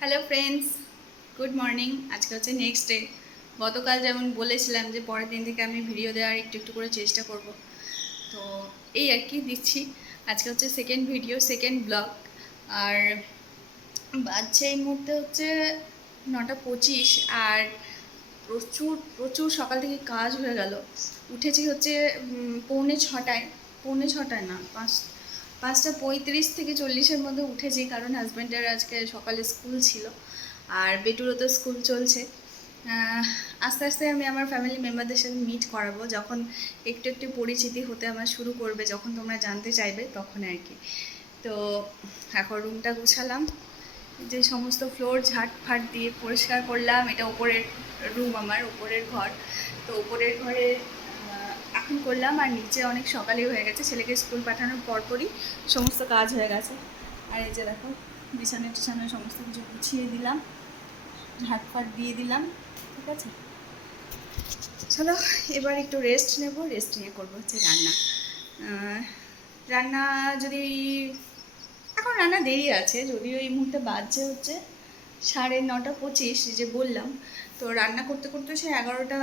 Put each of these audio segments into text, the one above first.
Hello friends, good morning. আজকে হচ্ছে next day. গতকাল যেমন বলেছিলাম যে পরের দিন থেকে আমি ভিডিও দেওয়ার একটু একটু করে চেষ্টা করব, তো এই আর কি দিচ্ছি। আজকে হচ্ছে সেকেন্ড ভিডিও, সেকেন্ড ব্লগ। আর বাজছে এই মুহূর্তে হচ্ছে 9:25। আর প্রচুর প্রচুর সকাল থেকে কাজ হয়ে গেল। উঠেছি হচ্ছে পৌনে 6টায়। পৌনে 6টায় না, 5টা 35 থেকে 40-এর মধ্যে উঠেছি, কারণ হাজব্যান্ডের আজকে সকালে স্কুল ছিল আর বেটুরও তো স্কুল চলছে। আস্তে আস্তে আমি আমার ফ্যামিলি মেম্বারদের সাথে মিট করাবো, যখন একটু একটু পরিচিতি হতে আমার শুরু করবে, যখন তোমরা জানতে চাইবে তখন আর কি। তো এখন রুমটা গুছালাম, যে সমস্ত ফ্লোর ঝাট ফাট দিয়ে পরিষ্কার করলাম। এটা ওপরের রুম, আমার ওপরের ঘর। তো ওপরের ঘরে এখন করলাম, আর নিচে অনেক সকালেই হয়ে গেছে, ছেলেকে স্কুল পাঠানোর পরপরই সমস্ত কাজ হয়ে গেছে। আর এই যে দেখো, বিছানা টিছানা সমস্ত কিছু গুছিয়ে দিলাম, ঝাটফাট দিয়ে দিলাম। ঠিক আছে, চলো এবার একটু রেস্ট নেব। রেস্ট নিয়ে করবো হচ্ছে রান্না। রান্না যদি এখন রান্না দেরি আছে, যদিও এই মুহূর্তে বাজছে হচ্ছে 9:30 যে বললাম। তো রান্না করতে করতে সে 11টা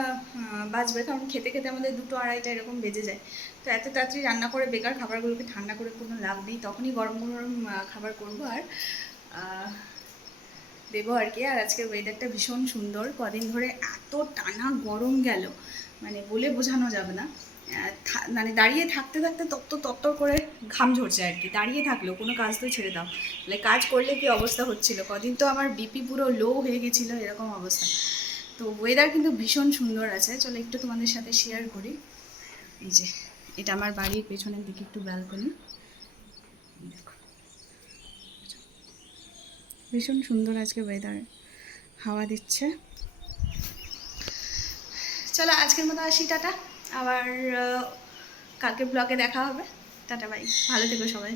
বাজবে, কারণ খেতে খেতে আমাদের 2-2:30 এরকম বেজে যায়। তো এত তাড়াতাড়ি রান্না করে বেকার খাবারগুলোকে ঠান্ডা করে কোনো লাভ নেই, তখনই গরম গরম খাবার করবো আর দেবো আর কি। আর আজকের ওয়েদারটা ভীষণ সুন্দর। কদিন ধরে এত টানা গরম গেল, মানে বলে বোঝানো যাবে না। মানে দাঁড়িয়ে থাকতে থাকতে তত্তর তত্তর করে ঘাম ঝরছে আর কি। দাঁড়িয়ে থাকলেও কোনো কাজ তো ছেড়ে দাও, মানে কাজ করলে কি অবস্থা হচ্ছিল, কদিন তো আমার বিপি পুরো লো হয়ে গেছিলো, এরকম অবস্থা। তো ওয়েদার কিন্তু ভীষণ সুন্দর আছে। চলো একটু তোমাদের সাথে শেয়ার করি। এই যে এটা আমার বাড়ির পেছনের দিকে একটু ব্যালকনি, দেখো ভীষণ সুন্দর আজকে ওয়েদার, হাওয়া দিচ্ছে। চলো আজকের মতো আসি, টাটা। আবার কালকে ব্লগে দেখা হবে। টাটা, বাই, ভালো থেকো সবাই।